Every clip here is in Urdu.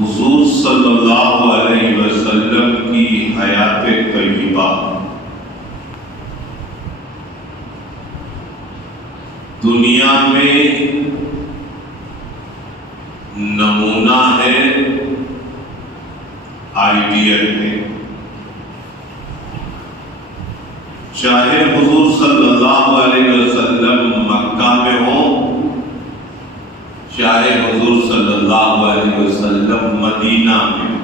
حضور صلی اللہ علیہ وسلم کی حیات طیبہ دنیا میں نمونہ ہے، آئیڈیل ہے۔ چاہے حضور صلی اللہ علیہ وسلم مکہ میں ہوں، چاہے حضور صلی اللہ علیہ وسلم مدینہ میں ہوں،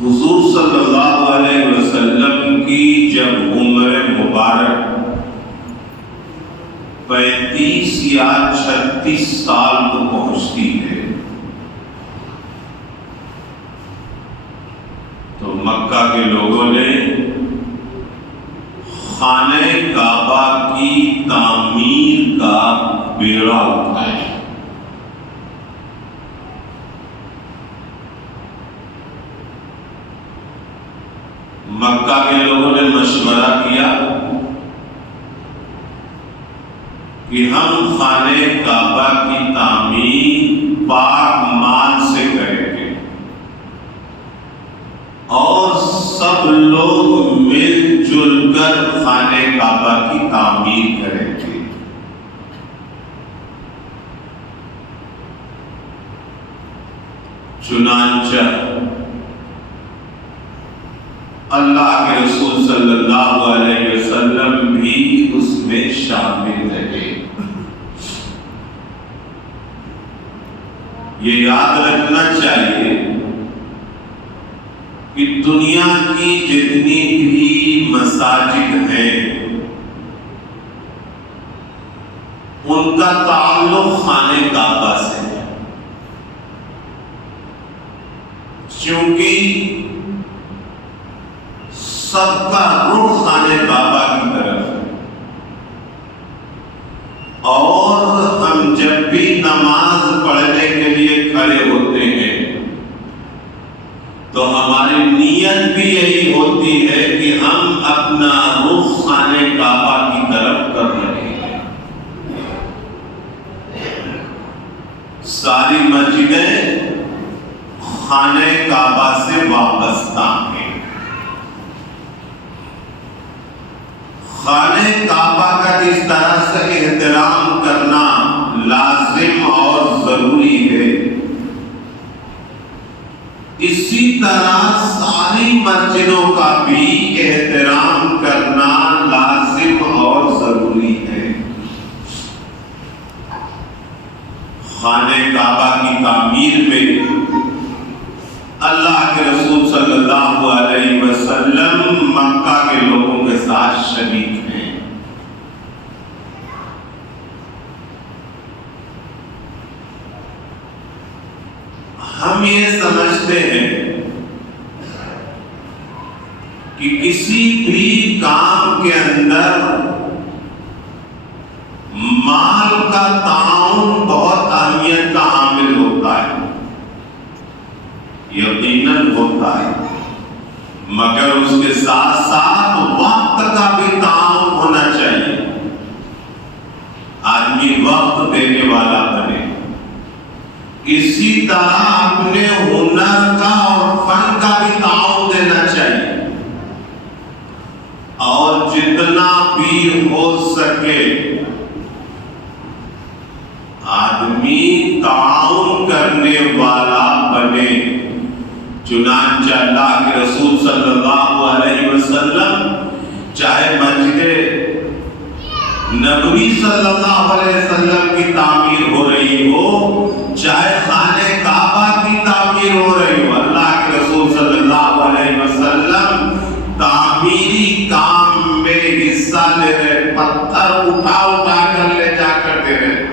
حضور صلی اللہ علیہ وسلم کی جب عمر مبارک 35 یا 36 سال کو پہنچتی ہے تو مکہ کے لوگوں نے خانہ کعبہ کی تعمیر کا بیڑا اٹھایا۔ مکہ کے لوگوں نے مشورہ کیا کہ ہم خانہ کعبہ کی تعمیر پاک مال سے کریں گے اور سب لوگ مل جل کر خانہ کعبہ کی تعمیر کریں گے۔ چنانچہ اللہ کے رسول صلی اللہ علیہ وسلم بھی اس میں شامل رہے۔ یہ یاد رکھنا چاہیے کہ دنیا کی جتنی بھی مساجد ہیں ان کا تعلق خانہ کعبہ سے ہے، کیونکہ سب کا رخ خانہ کعبہ کی طرف ہے، اور ہم جب بھی نماز پڑھنے کے لیے کھڑے ہوتے ہیں تو ہماری نیت بھی یہی ہوتی ہے کہ ہم اپنا رخ خانہ کعبہ کی طرف کر رہے ہیں۔ ساری مسجدیں خانہ کعبہ سے وابستہ ہیں۔ خانہ کعبہ کا اس طرح سے احترام کرنا لازم اور ضروری ہے، اسی طرح ساری مسجدوں کا بھی احترام کرنا لازم اور ضروری ہے۔ خانہ کعبہ کی تعمیر میں اللہ کے رسول صلی اللہ علیہ وسلم مکہ کے لوگوں کے ساتھ شریک ہیں۔ ہم یہ سمجھتے ہیں کہ کسی بھی کام کے اندر مال کا تعاون بہت اہمیت کا حامل ہوتا ہے، یقیناً ہوتا ہے، مگر اس کے ساتھ ساتھ وقت کا بھی تعاون ہونا چاہیے۔ آدمی وقت دینے والا بنے، اسی طرح اپنے ہنر کا اور فن کا بھی تعاون دینا چاہیے، اور جتنا بھی ہو سکے آدمی تعاون کرنے والا بنے۔ چنانچہ اللہ کے رسول صلی اللہ علیہ وسلم چاہے مسجد نبوی صلی اللہ علیہ وسلم کی تعمیر ہو رہی ہو، چاہے خانہ کعبہ کی تعمیر ہو رہی ہو، اللہ کے رسول صلی اللہ علیہ وسلم تعمیری کام میں حصہ لے رہے، پتھر اٹھا اٹھا کر لے جا کر دے رہے،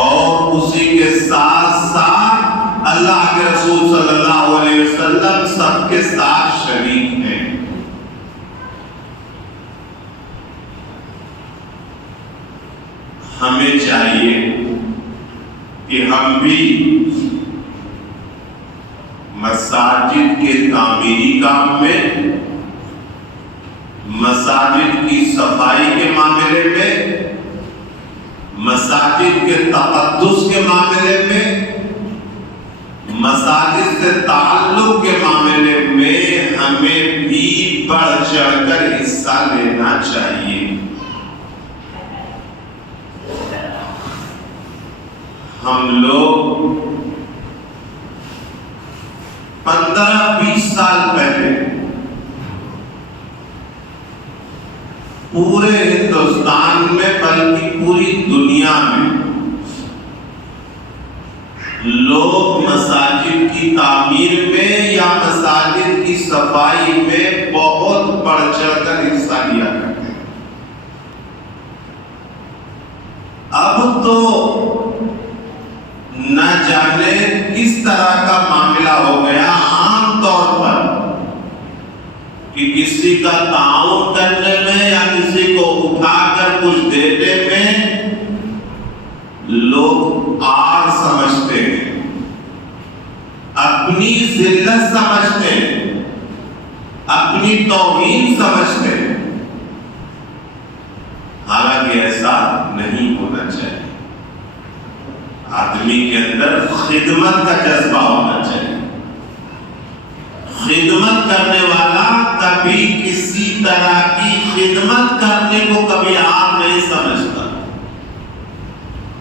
اور اسی کے ساتھ ساتھ اللہ کے رسول صلی اللہ علیہ وسلم سب کے ساتھ شریک ہیں۔ ہمیں چاہیے کہ ہم بھی مساجد کے تعمیری کام میں، مساجد کی صفائی کے معاملے میں مساجد کے تقدس کے معاملے میں، مساجد سے تعلق کے معاملے میں ہمیں بھی بڑھ چڑھ کر حصہ لینا چاہیے۔ ہم لوگ 15-20 سال پہلے پورے ہندوستان میں بلکہ پوری دنیا میں لوگ مساجد کی تعمیر میں یا مساجد کی صفائی میں بہت بڑھ چڑھ کر حصہ لیا کرتے ہیں۔ اب تو نہ جانے کس طرح کا معاملہ ہو گیا، عام طور پر کہ کسی کا تعاون کرنے میں یا کسی کو اٹھا کر کچھ دینے میں لوگ آر سمجھتے ہیں، اپنی ذلت سمجھتے ہیں، اپنی توہین سمجھتے ہیں، حالانکہ ایسا نہیں ہونا چاہیے۔ آدمی کے اندر خدمت کا جذبہ ہونا چاہیے۔ خدمت کرنے والا کبھی کسی طرح کی خدمت کرنے کو کبھی عار نہیں سمجھتا۔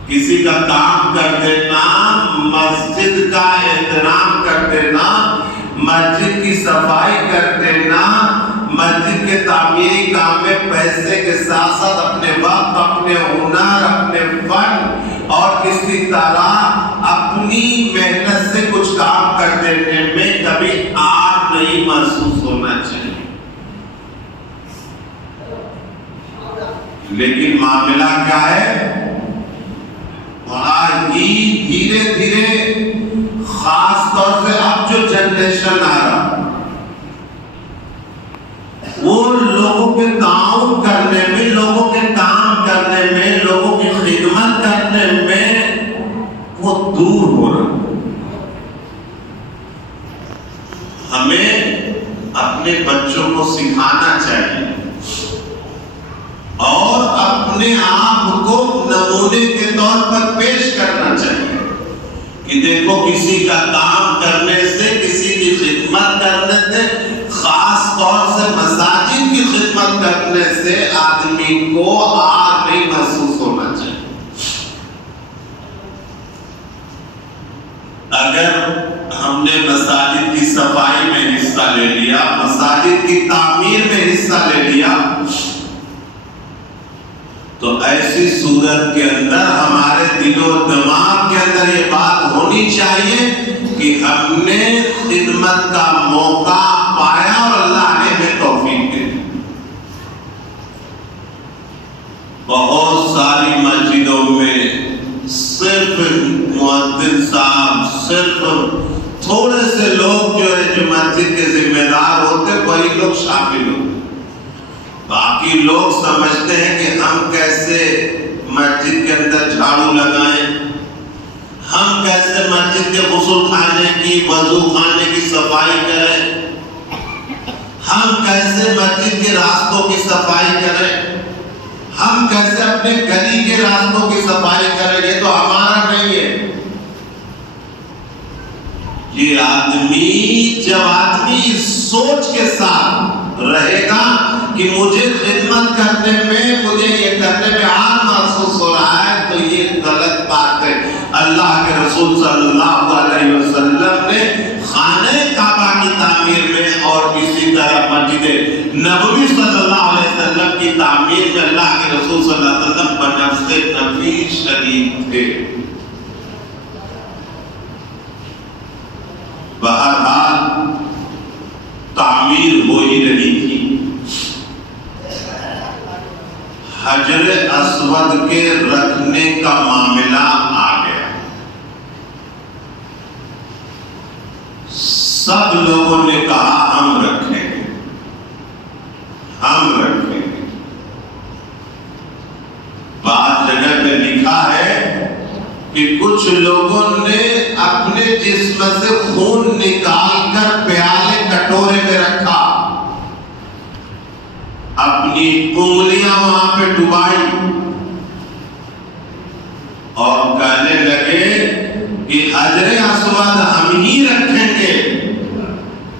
کسی کا کام کر دینا، مسجد کا احترام کر دینا، مسجد کی صفائی کر دینا، مسجد کے تعمیری کام میں پیسے کے ساتھ ساتھ اپنے وقت، اپنے ہنر، اپنے فن اور کسی طرح اپنی محنت سے کچھ کام کر دینے میں کبھی آر نہیں محسوس ہونا چاہیے۔ لیکن معاملہ کیا ہے؟ آج دھیرے دھیرے خاص طور سے اب جو جنریشن آ رہا، وہ لوگوں کے تعاون کرنے میں، لوگوں کے کام کرنے میں، لوگوں کی خدمت کرنے میں وہ دور ہو رہا۔ ہمیں اپنے بچوں کو سکھانا چاہیے اور اپنے آپ کو نمونے کے طور پر پیش کرنا چاہیے کہ دیکھو کسی کا کام کرنے سے، کسی کی خدمت کرنے سے، خاص طور سے مساجد کی خدمت کرنے سے آدمی کو آر نہیں محسوس ہونا چاہیے۔ اگر ہم نے مساجد کی صفائی میں حصہ لے لیا، مساجد کی تعمیر میں حصہ لے لیا، تو ایسی صورت کے اندر ہمارے دل و دماغ کے اندر یہ بات ہونی چاہیے کہ ہم نے خدمت کا موقع پایا اور اللہ نے ہمیں توفیق دی۔ بہت ساری مسجدوں میں صرف مؤذن صاحب، صرف تھوڑے سے لوگ جو ہے جو مسجد کے ذمہ دار ہوتے وہی لوگ شامل ہوتے، باقی لوگ سمجھتے ہیں کہ ہم کیسے مسجد کے اندر جھاڑو لگائیں، ہم کیسے مسجد کے غسل خانے کی، وضو خانے کی صفائی کریں، ہم کیسے مسجد کے راستوں کی صفائی کریں، ہم کیسے اپنے گلی کے راستوں کی صفائی کریں، یہ تو ہمارا نہیں ہے۔ یہ آدمی جب آدمی سوچ کے ساتھ رہے گا کہ مجھے خدمت کرنے میں، مجھے یہ کرنے میں آر محسوس ہو رہا ہے، تو یہ غلط بات ہے۔ اللہ کے رسول صلی اللہ علیہ وسلم نے خانہ کعبہ کی تعمیر میں اور کسی طرح مسجد نبوی صلی اللہ علیہ وسلم کی تعمیر میں اللہ کے رسول صلی اللہ علیہ وسلم بنفس نبی شریک تھے۔ بہرحال تعمیر ہو ہی رہی تھی، حجر اسود کے رکھنے کا معاملہ آ گیا۔ سب لوگوں نے کہا ہم رکھیں گے، ہم رکھیں گے۔ بعض جگہ پہ لکھا ہے کہ کچھ لوگوں نے اپنے جسم سے خون نکال کر پیالے کٹورے میں رکھا، اپنی انگلیاں وہاں پہ ڈبائی بعد ہم ہی رکھیں گے،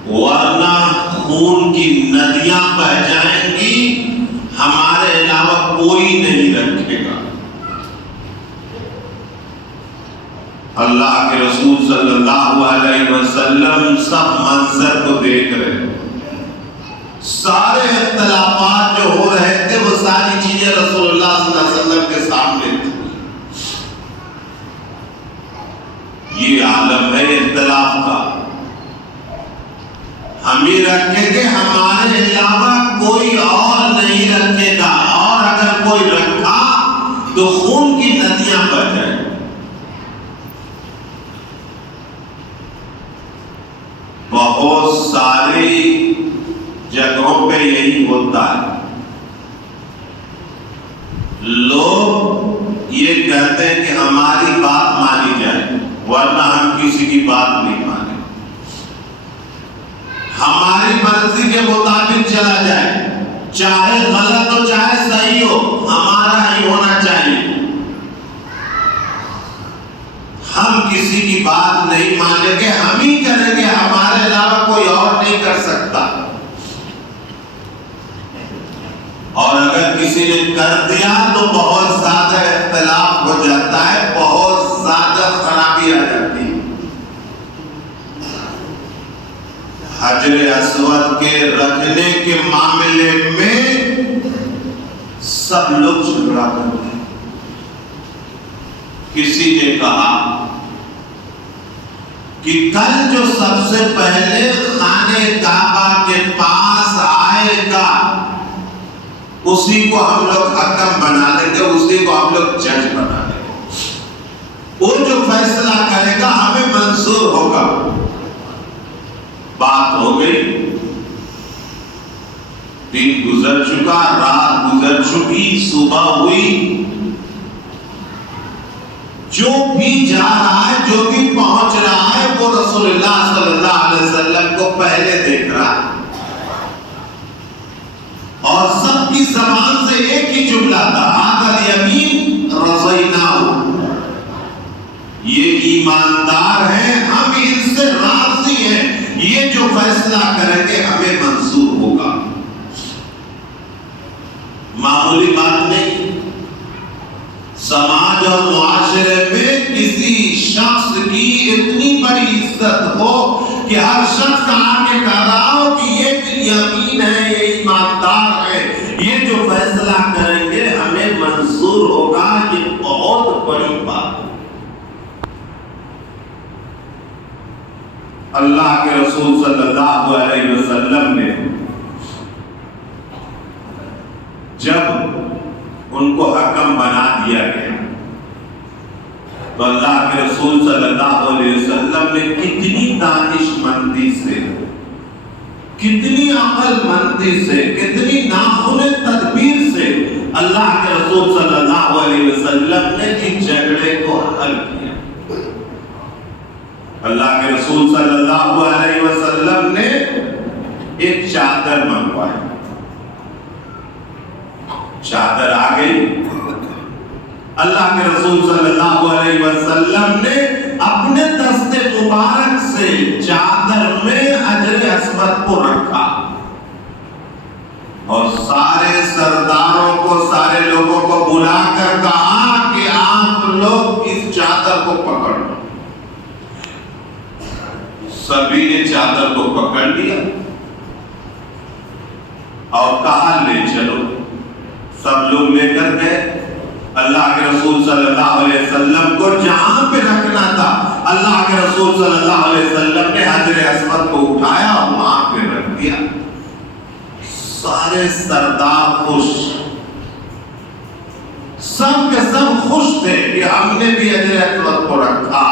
ورنہ خون کی ندیاں بہہ جائیں گی، ہمارے علاوہ کوئی نہیں رکھے گا۔ اللہ کے رسول صلی اللہ علیہ وسلم سب منظر کو دیکھ رہے ہیں، سارے اختلافات جو ہو رہے تھے وہ ساری چیزیں رسول اللہ صلی اللہ علیہ وسلم کے سامنے تھی۔ یہ عالم ہے اختلاف کا، ہم ہی رکھیں گے، ہمارے علاوہ کوئی اور نہیں رکھے گا، اور اگر کوئی رکھا تو خون کی ندیاں بہہ جائیں۔ بہت ساری جگہوں پہ یہی ہوتا ہے، لوگ یہ کہتے ہیں کہ ہماری بات مانی جائے، ورنہ ہم کسی کی بات نہیں مانیں، ہماری مرضی کے مطابق چلا جائے، چاہے غلط ہو چاہے صحیح ہو، ہمارا ہی ہونا چاہیے، ہم کسی کی بات نہیں مانیں گے، ہم ہی کریں گے، ہمارے علاوہ کوئی اور نہیں کر سکتا۔ اور اگر کسی نے کر دیا تو بہت زیادہ اختلاف ہو جاتا ہے، بہت زیادہ خرابی آ جاتی ہے۔ حجر اسود کے رکھنے کے معاملے میں سب لوگ جھگڑا کرتے ہیں۔ کسی نے کہا کہ کل جو سب سے پہلے خانہ کعبہ کے پاس آئے گا اسی کو ہم لوگ حکم بنا لیں گے، اسی کو ہم لوگ جج بنا لیں گے، وہ جو فیصلہ کرے گا ہمیں منظور ہوگا۔ بات ہو گئی، دن گزر چکا، رات گزر چکی، صبح ہوئی، جو بھی جا رہا ہے، جو بھی پہنچ رہا ہے، وہ رسول اللہ صلی اللہ علیہ وسلم کو پہلے دیکھ رہا ہے، اور سب کی زبان سے ایک ہی جملہ تھا، هذا الیمین رضیناہ، یہ ایماندار ہیں، ہم ان سے راضی ہیں، یہ جو فیصلہ کریں گے ہمیں منظور ہوگا۔ معمولی بات نہیں، سماج اور معاشرے میں کسی شخص کی اتنی بڑی عزت ہو کہ ہر شخص آگے کہہ رہا ہو کہ یہ یمین ہے، یہ ایماندار ہے، یہ جو فیصلہ کریں گے ہمیں منظور ہوگا، یہ بہت بڑی بات ہے۔ اللہ کے رسول صلی اللہ علیہ وسلم نے جب ان کو حکم بنا دیا گیا تو اللہ کے رسول صلی اللہ علیہ وسلم نے کتنی دانش مندی سے، کتنی عقل مندی سے، کتنی ناخن تدبیر سے اللہ کے رسول صلی اللہ علیہ وسلم نے اس جھگڑے کو حل کیا۔ اللہ کے رسول صلی اللہ علیہ وسلم نے ایک چادر منگوائی، چادر آ گئی، اللہ کے رسول صلی اللہ علیہ وسلم نے اپنے دست مبارک سے چادر میں حجر اسود کو رکھا، اور سارے سرداروں کو، سارے لوگوں کو بلا کر کہا کہ آپ لوگ اس چادر کو پکڑ لو۔ سبھی نے چادر کو پکڑ لیا اور کہا لے چلو، سب لوگ لے کر گئے۔ اللہ کے رسول صلی اللہ علیہ وسلم کو جہاں پہ رکھنا تھا، اللہ کے رسول صلی اللہ علیہ وسلم نے حجر اسود کو اٹھایا اور وہاں پہ رکھ دیا۔ سارے سردار خوش، سب کے سب خوش تھے کہ ہم نے بھی حجر اسود کو رکھا،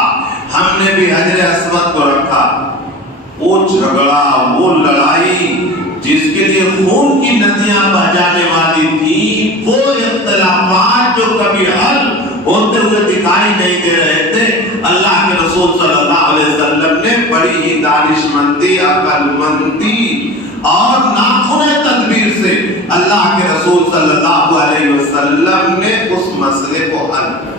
ہم نے بھی حجر اسود کو رکھا۔ وہ جھگڑا، وہ لڑائی جس کے لیے خون کی ندیاں بہہ جانے والی تھی، وہ اختلافات جو کبھی حل ہوتے ہوئے دکھائی نہیں دے رہے تھے، اللہ کے رسول صلی اللہ علیہ وسلم نے بڑی ہی دانش مندی، عقل مندی اور ناخن تدبیر سے اللہ کے رسول صلی اللہ علیہ وسلم نے اس مسئلے کو حل کیا۔